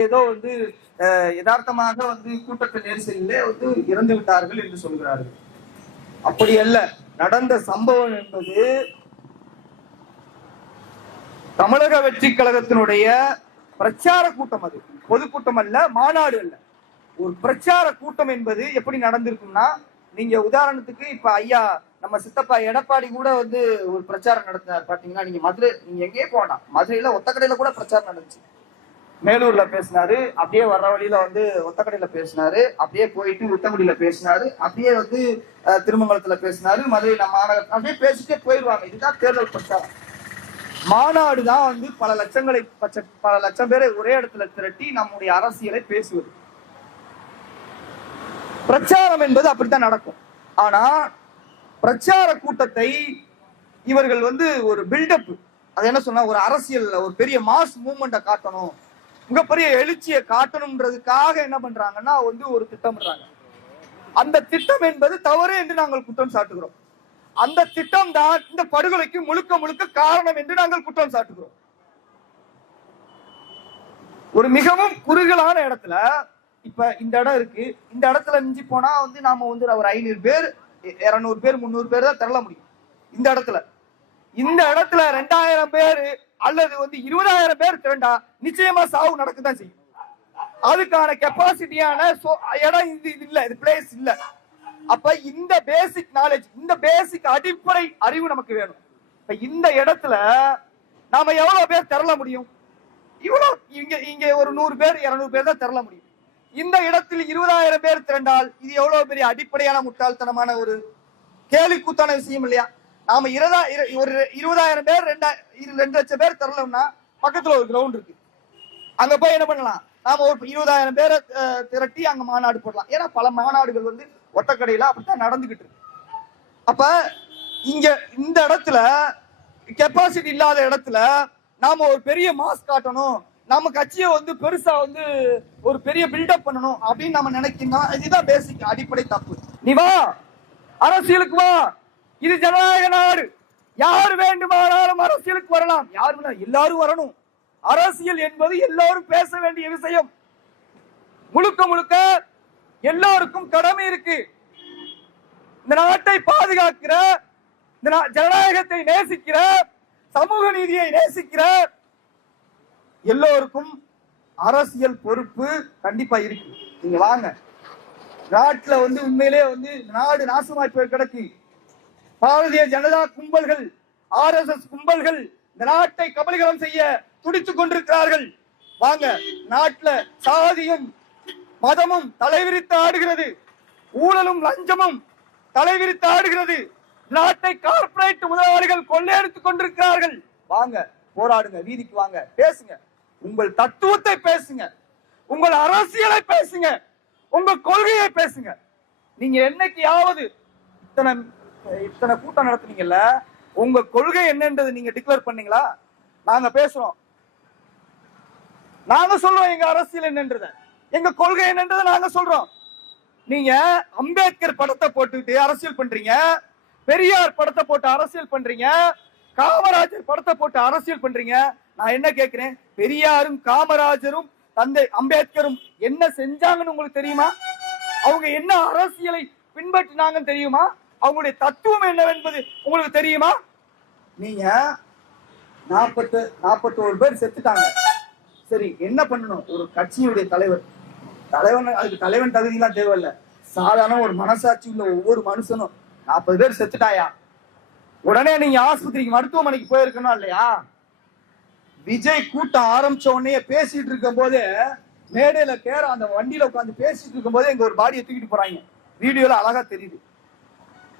ஏதோ வந்து அஹ், யதார்த்தமாக வந்து கூட்டத்தில் நெரிசலிலே வந்து இறந்து விட்டார்கள் என்று சொல்கிறார்கள். அப்படி அல்ல. நடந்த சம்பவம் என்பது தமிழக வெற்றி கழகத்தினுடைய பிரச்சார கூட்டம் அது. பொதுக்கூட்டம் அல்ல மாநாடு அல்ல. ஒரு பிரச்சார கூட்டம் என்பது எப்படி நடந்திருக்கும்னா நீங்க உதாரணத்துக்கு இப்ப ஐயா நம்ம சித்தப்பா எடப்பாடி கூட வந்து ஒரு பிரச்சாரம் நடத்தினார். பாத்தீங்கன்னா நீங்க மதுரை நீங்க எங்கேயே போனா மதுரையில ஒத்தக்கடையில கூட பிரச்சாரம் நடந்துச்சு. மேலூர்ல பேசினாரு. அப்படியே வர்ற வழியில வந்து ஒத்தக்கடையில பேசினாரு. அப்படியே போயிட்டு உத்தங்குடியில பேசினாரு. அப்படியே வந்து திருமங்கலத்துல பேசினாரு. மதுரையில மாநகர் அப்படியே பேசிட்டே போயிடுவாங்க இதுதான் தேர்தல் பிரச்சாரம். மாநாடு தான் வந்து பல லட்சங்களை பல லட்சம் பேரை ஒரே இடத்துல திரட்டி நம்முடைய அரசியலை பேசுவது. பிரச்சாரம் என்பது அப்படித்தான் நடக்கும். ஆனா பிரச்சார கூட்டத்தை இவர்கள் வந்து ஒரு பில்டப் அது என்ன சொன்னா ஒரு அரசியல் ஒரு பெரிய மாஸ் மூவ்மெண்ட்டை காட்டணும். மிகப்பெரிய எழுச்சியை காட்டணும்ன்றதுக்காக என்ன பண்றாங்கன்னா வந்து ஒரு திட்டம்ன்றாங்க அந்த திட்டம் என்பது தவறு என்று நாங்கள் குற்றம் சாட்டுகிறோம். அந்த திட்டம் தான் இந்த படுகொலைக்கு முழுக்க முழுக்க காரணம் என்று நாங்கள் குற்றம் சாட்டுகிறோம். ஒரு மிகவும் குறுகலான இடத்துல இப்ப இந்த இடம் இருக்கு. இந்த இடத்துல மிஞ்சி போனா வந்து நாம வந்து ஒரு ஐநூறு பேர் இருநூறு பேர் முந்நூறு பேர் தான் தரல முடியும். இந்த இடத்துல. இந்த இடத்துல ரெண்டாயிரம் பேர் அல்லது வந்து இருபதாயிரம் பேர் திரண்டா நிச்சயமா சாவு நடக்கத்தான் செய்யும். அதுக்கான கெப்பாசிட்டியான இடம் இது இல்ல இது பிளேஸ் இல்ல. அப்ப இந்த பேசிக் நாலேஜ் இந்த பேசிக் அடிப்படை அறிவு நமக்கு வேணும். இப்ப இந்த இடத்துல நாம எவ்வளவு பேர் திரள முடியும்? இவ்வளவு இங்க இங்க ஒரு நூறு பேர் இருநூறு பேர் தான் திரள முடியும். இந்த இடத்தில் இருபதாயிரம் பேர் திரண்டால் இது எவ்வளவு பெரிய அடிப்படையான முட்டாள்தனமான ஒரு கேலி கூத்தான விஷயம் இல்லையா? நாம இருபதா இரு- ஒரு இருபதாயிரம் பேர் ரெண்டாயிரம் இரு- ரெண்டு லட்சம் பேர் தரலம்னா பக்கத்துல ஒரு கிரவுண்ட் இருக்கு. அங்க போய் என்ன பண்ணலாம்? நாம ஒரு இருபதாயிரம் பேரை திரட்டி அங்க மாநாடு போடலாம். ஏன்னா பல மாநாடுகள் வந்து ஒட்டக்கடையில அப்படித்தான் நடந்துகிட்டு இருக்கு. அப்ப இங்க இந்த இடத்துல கெப்பாசிட்டி இல்லாத இடத்துல நாம ஒரு பெரிய மாஸ் காட்டணும். நம்ம கட்சியை வந்து பெருசா வந்து ஒரு பெரிய பில்டப் பண்ணணும் அப்படின்னு நம்ம நினைக்கணும் இதுதான் பேசிக் அடிப்படை தப்பு. நீ வா! அரசியலுக்கு வா! இது ஜனநாயக நாடு. யார் வேண்டுமானாலும் அரசியலுக்கு வரலாம். யார் எல்லாரும் வரணும். அரசியல் என்பது எல்லாரும் பேச வேண்டிய விஷயம். முழுக்க முழுக்க எல்லாருக்கும் கடமை இருக்கு. இந்த நாட்டை பாதுகாக்கிற இந்த நா- ஜனநாயகத்தை நேசிக்கிற சமூக நீதியை நேசிக்கிற எல்லோருக்கும் அரசியல் பொறுப்பு கண்டிப்பா இருக்கு. நீங்க வாங்க. நாட்டுல வந்து உண்மையிலே வந்து நாடு நாசமாய் போய் கிடக்கு. பாரதிய ஜனதா கும்பல்கள் ஆர் எஸ் எஸ் கும்பல்கள் இந்த நாட்டை கபலீகரம் செய்ய துடித்துக் கொண்டிருக்கிறார்கள். வாங்க நாட்டுல சாதியும் மதமும் தலைவிரித்து ஆடுகிறது. ஊழலும் லஞ்சமும் தலைவிரித்து ஆடுகிறது. நாட்டை கார்பரேட் முதலாளிகள் கொள்ளையடித்துக் கொண்டிருக்கிறார்கள். வாங்க போராடுங்க வீதிக்கு வாங்க பேசுங்க. உங்கள் தத்துவத்தை பேசுங்க. உங்கள் அரசியலை பேசுங்க. உங்க கொள்கையை பேசுங்க. நீங்க என்னைக்கு யாவது இத்தனை இத்தனை கூட்டம் நடத்துனீங்கல்ல உங்க கொள்கை என்னன்றது நீங்க டிக்ளேர் பண்ணீங்களா? நாங்க பேசுறோம். நாங்க சொல்றோம் எங்க அரசியல் என்னன்றத. எங்க கொள்கை என்னன்றத நாங்க சொல்றோம். நீங்க அம்பேத்கர் படத்தை போட்டுக்கிட்டு அரசியல் பண்றீங்க பெரியார் படத்தை போட்டு அரசியல் பண்றீங்க காமராஜர் படத்தை போட்டு அரசியல் பண்றீங்க. நான் என்ன கேக்குறேன்? பெரியாரும் காமராஜரும் தந்தை அம்பேத்கரும் என்ன செஞ்சாங்கன்னு உங்களுக்கு தெரியுமா? அவங்க என்ன அரசியலை பின்பற்றினாங்கன்னு தெரியுமா? அவங்களுடைய தத்துவம் என்னவென்பது உங்களுக்கு தெரியுமா? நீங்க நாற்பத்து நாற்பத்தோரு பேர் செத்துட்டாங்க. சரி என்ன பண்ணணும்? ஒரு கட்சியுடைய தலைவர். தலைவன் அதுக்கு தலைவன் தகுதியெல்லாம் தேவையில்ல. சாதாரண ஒரு மனசாட்சி உள்ள ஒவ்வொரு மனுஷனும் நாற்பது பேர் செத்துட்டாயா? உடனே நீங்க ஆஸ்பத்திரிக்கு மருத்துவமனைக்கு போயிருக்கணும் இல்லையா? விஜய் கூட்டம் ஆரம்பிச்ச உடனே பேசிட்டு இருக்கும் போது மேடையில கேர அந்த வண்டியில உட்காந்து பேசிட்டு இருக்கும் போது எங்க ஒரு பாடியை தூக்கிட்டு போறாங்க. வீடியோல அழகா தெரியுது.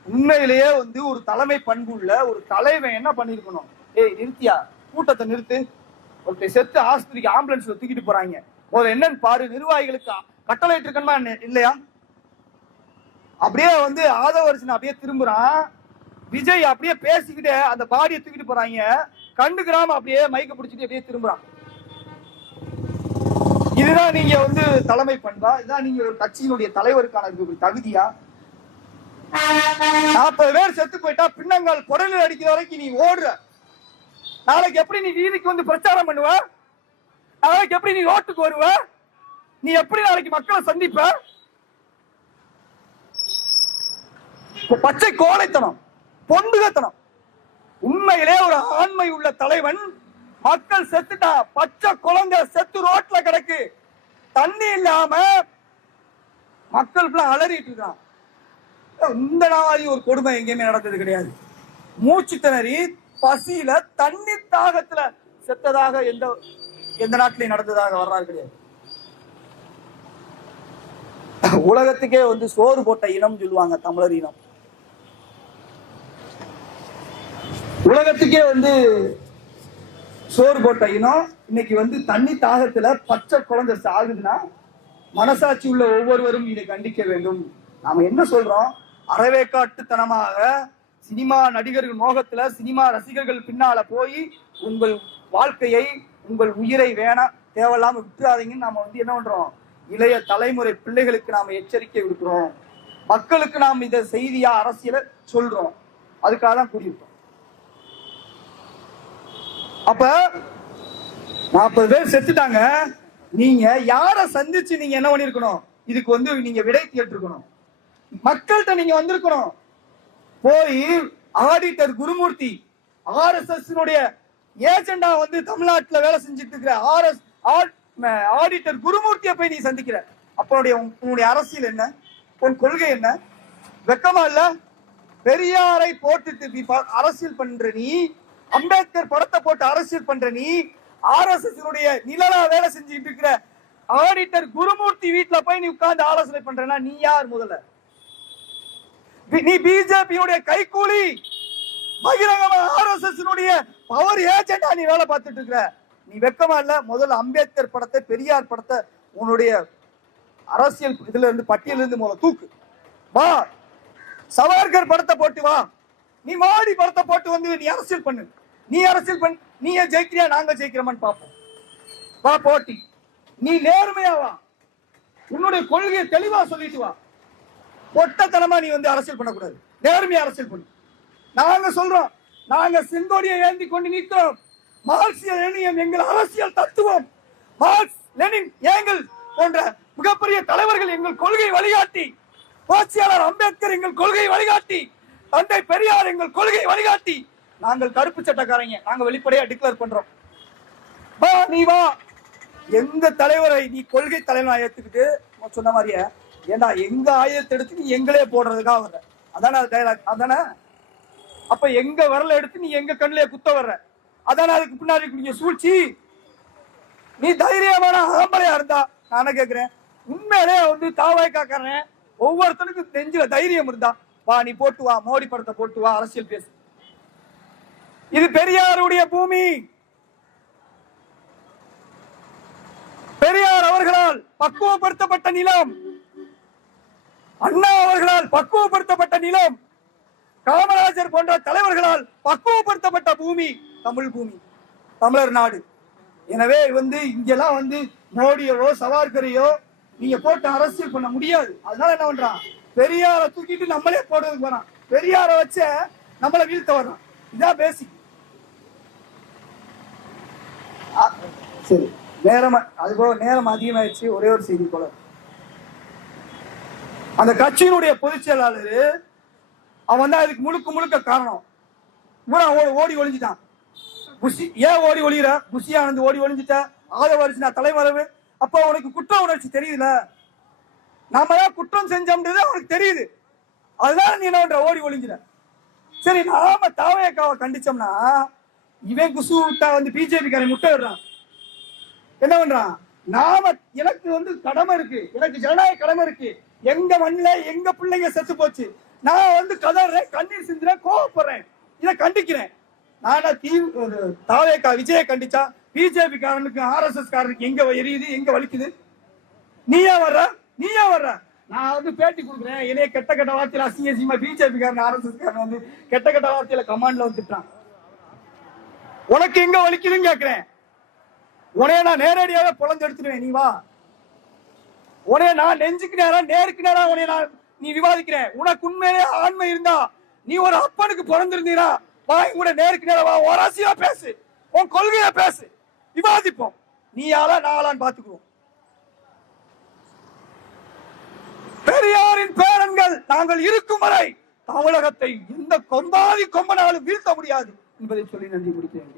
உண்மையிலேயே வந்து ஒரு தலைமை பண்புள்ள ஒரு தலைவன் என்ன பண்ணிருக்கணும்? ஏய் நிறுத்தியா? கூட்டத்தை நிறுத்து. ஒருத்தர் செத்து ஆஸ்பத்திரிக்கு ஆம்புலன்ஸ்ல தூக்கிட்டு போறாங்க. ஒரு என்னன்னு பாரு. நிர்வாகிகளுக்கு கட்டளை இருக்கணுமா இல்லையா? அப்படியே வந்து ஆதவரிசன் அப்படியே திரும்புறான். விஜய் அப்படியே பேசிக்கிட்டே அந்த பாடியை தூக்கிட்டு போறாங்க. கண்டுக்கிறாம அப்படியே மைக்க பிடிச்சிட்டு அப்படியே திரும்புறான். இதுதான் நீங்க வந்து தலைமை பண்பா? இதுதான் நீங்க ஒரு கட்சியினுடைய தலைவருக்கான தகுதியா? நாற்பது பேர் செத்து போயிட்டா பின்னங்கால் குடலில் அடிக்கிற வரைக்கும் நீ ஓடுற. நாளைக்கு எப்படி நீ வீதிக்கு வந்து பிரச்சாரம் பண்ணுவ? நாளைக்கு எப்படி நீ ரோட்டுக்கு வருவ? நீ எப்படி நாளைக்கு மக்களை சந்திப்ப? பச்சை கோலைத்தனம் பொண்டுகத்தனம் உண்மையிலே ஒரு ஆண்மை உள்ள தலைவன் மக்கள் செத்துட்டா பச்சை குழந்தை செத்து ரோட்ல கிடக்கு. தண்ணி இல்லாம மக்கள் ஃபுல்லா அலறிட்டு இருக்கான். இந்த நாளாதி ஒரு கொடுமை எங்கேயுமே நடந்தது கிடையாது. மூச்சு திணறி பசியில தண்ணி தாகத்துல செத்ததாக எந்த எந்த நாட்டிலையும் நடந்ததாக வரலாறு கிடையாது. உலகத்துக்கே வந்து சோறு போட்ட இனம் சொல்லுவாங்க தமிழர் இனம். உலகத்துக்கே வந்து சோறு போட்ட இனம் இன்னைக்கு வந்து தண்ணி தாகத்துல பச்சை குழந்தை சாகுதுன்னா மனசாட்சி உள்ள ஒவ்வொருவரும் இதை கண்டிக்க வேண்டும். நாம என்ன சொல்றோம்? அறவேக்காட்டுத்தனமாக சினிமா நடிகர்கள் மோகத்துல சினிமா ரசிகர்கள் பின்னால போய் உங்கள் வாழ்க்கையை உங்கள் உயிரை வேணாம் தேவையில்லாம விட்டுறாதீங்கன்னு நாம வந்து என்ன பண்றோம்? இளைய தலைமுறை பிள்ளைகளுக்கு நாம எச்சரிக்கை விடுக்கிறோம். மக்களுக்கு நாம் இதை செய்தியா அரசியல சொல்றோம். அதுக்காக தான் கூறியிருக்கோம் அப்ப நாற்பது பேர் செத்துட்டாங்க. நீங்க யார சந்திச்சு நீங்க என்ன பண்ணிருக்கணும் இதுக்கு வந்து நீங்க விடை கேட்டிருக்கணும். மக்கள்கிட்ட நீங்க வந்திருக்கணும். போய் auditor Gurumurthy R S S ஏஜெண்டா வந்து தமிழ்நாட்டுல வேலை செஞ்சுட்டு இருக்கிற ஆர் எஸ் ஆடிட்டர் குருமூர்த்தியை போய் நீ சந்திக்கிற. அப்பனுடைய உன்னுடைய அரசியல் என்ன? உன் கொள்கை என்ன? வெக்கமா இல்ல? பெரியாரை போட்டுட்டு நீ ப- அரசியல் பண்ற நீ அம்பேத்கர் படத்தை போட்டு அரசியல் பண்ற நீ ஆர் எஸ் எஸ் நிழலா வேலை செஞ்சுட்டு இருக்கிற ஆடிட்டர் குருமூர்த்தி வீட்டுல போய் நீ உட்கார்ந்து ஆலோசனை பண்றனா? நீ யார் முதல்ல? நீ பிஜேபியுடைய கைக்கூலி பகிரங்கமா ஆர்எஸ்எஸ்னுடைய பவர் ஏஜெண்டா நீ வேலை பார்த்துட்டு இருக்கிற. நீ வெக்கமா இல்ல. முதல்ல அம்பேத்கர் படத்தை பெரியார் படத்தை உன்னுடைய அரசியல் இதுல இருந்து பட்டியல இருந்து முதல்ல தூக்கு. வா. சவார்கர் படத்தை போட்டு வா. நீ மாடி படத்தை போட்டு வந்து நீ அரசியல் பண்ணு. நீ அரசியல் பண்ணு. நீ ஏன் ஜெயிக்கிறியா? நாங்க ஜெயிக்கிறோமான்னு பார்ப்போம். வா போட்டி. நீ நேர்மையா வா. உன்னுடைய கொள்கையை தெளிவா சொல்லிட்டு வா. பொட்டத்தனமா நீ வந்து அரசியல் பண்ணக்கூடாது. நேர்மையா அரசியல் பண்ணு. நாங்க சொல்றோம் நாங்க செங்கோடியை ஏந்தி கொண்டு நிற்கிறோம். மார்க்சிய லெனியம் எங்கள் அரசியல் தத்துவம். மார்க்ஸ் லெனின் ஏங்கல் போன்ற மிகப்பெரிய தலைவர்கள் எங்கள் கொள்கை வழிகாட்டி. புரட்சியாளர் அம்பேத்கர் எங்கள் கொள்கை வழிகாட்டி. தந்தை பெரியார் எங்கள் கொள்கை வழிகாட்டி. நாங்கள் கருப்பு சட்டக்காரங்க. நாங்க வெளிப்படையா டிக்ளேர் பண்றோம். வா நீ வா. எந்த தலைவரை நீ கொள்கை தலைவனா ஏத்துக்கிட்டு உன் சொன்ன மாதிரியே ஏன்னா எங்க ஆயுதத்தை எடுத்து நீ எங்களே போடுறதுக்காக வர்ற? அதானே அது டைலாக் அதானே? அப்ப எங்க வரல எடுத்து நீ எங்க கண்ணிலே குத்த வர்ற? அதானே அதுக்கு பின்னாடி நீங்க சூழ்ச்சி? நீ தைரியமான ஆம்பளையா இருந்தா நானே கேக்குறேன்? உண்மையிலே வந்து தாவாய் காக்கறேன் ஒவ்வொருத்தனுக்கும் நெஞ்சில தைரியம் இருந்தா வா நீ போட்டு வா மோடி படத்தை போட்டு வா அரசியல் பேசு. இது பெரியாருடைய பூமி. பெரியார் அவர்களால் பக்குவப்படுத்தப்பட்ட நிலம். அண்ணா அவர்களால் பக்குவப்படுத்தப்பட்ட நிலம் காமராஜர் போன்ற தலைவர்களால் பக்குவப்படுத்தப்பட்ட பூமி தமிழ் பூமி தமிழர் நாடு. எனவே வந்து இங்கெல்லாம் வந்து மோடியவோ சவார்கரையோ நீங்க போட்டு அரசியல் பண்ண முடியாது. அதனால என்ன பண்றான்? பெரியார தூக்கிட்டு நம்மளே போடுறதுக்கு வரான் பெரியார வச்ச நம்மளை வீழ்த்த வர்றான். இதான் பேசிக் சரி. நேரம் அதுபோக நேரம் அதிகமாயிடுச்சு. ஒரே ஒரு செய்தி போல. அந்த கட்சியினுடைய பொதுச் செயலாளர் அவன் தான் அதுக்கு முழுக்க முழுக்க காரணம். பூரா ஓடி ஓடி ஒளிஞ்சிட்டான். புஷி ஏன் ஓடி ஒளிகிற ஆனந்த் ஓடி ஒளிஞ்சிட்ட. ஆதவரிசு நான் தலைவரவு அப்போ உனக்கு குற்ற உணர்ச்சி தெரியுதுல நாம தான் குற்றம் செஞ்சோம்ன்றது அவனுக்கு தெரியுது. அதுதான் நீ என்ன பண்ற? ஓடி ஒளிஞ்சிட சரி நாம தாவயக்காவை கண்டிச்சோம்னா இவன் குசு விட்டா வந்து பிஜேபிக்காரன் முட்டை விடுறான். என்ன பண்றான்? நாம எனக்கு வந்து கடமை இருக்கு. எனக்கு ஜனநாயக கடமை இருக்கு. எங்க மண்ணில எங்க பிள்ளைங்க செத்து போச்சு? நான் வந்து கதறேன் கண்ணீர் சிந்துறேன் கோவப்படுறேன். இதை கண்டிக்கிறேன். நானா தீ தாவேக்கா விஜய கண்டிச்சா பிஜேபி காரனுக்கு ஆர்எஸ்எஸ் காரனுக்கு எங்க எரியுது எங்க வலிக்குது? நீயா வர்ற? நீயா வர்ற? நான் வந்து பேட்டி கொடுக்குறேன். என்னைய கெட்ட கெட்ட வார்த்தையில அசிங்க அசிங்கமா பிஜேபி காரன் ஆர்எஸ்எஸ் காரன் வந்து கெட்ட கெட்ட வார்த்தையில கமாண்ட்ல வந்துட்டான் உனக்கு எங்க வலிக்குதுன்னு கேக்குறேன். உனைய நான் நேரடியாவே பொழந்து எடுத்துருவேன் நீ வா. உனைய நான் நெஞ்சுக்கு நேரம் நேருக்கு நேரம் உனைய நான் நீ விவாதிக்கிறேன். உனக்கு உண்மையிலே ஆண்மை இருந்தா நீ ஒரு அப்பனுக்கு பிறந்திருந்தீனா வா கூட நேருக்கு நேரம் வா. ஒராசியா பேசு. உன் கொள்கைய பேசு. விவாதிப்போம். நீ ஆளா நாளான்னு பாத்துக்குவோம் பெரியாரின் பேரன்கள் நாங்கள் இருக்கும் வரை தமிழகத்தை எந்த கொம்பாதி கொம்பனாலும் வீழ்த்த முடியாது என்பதை சொல்லி நன்றி முடித்தேன்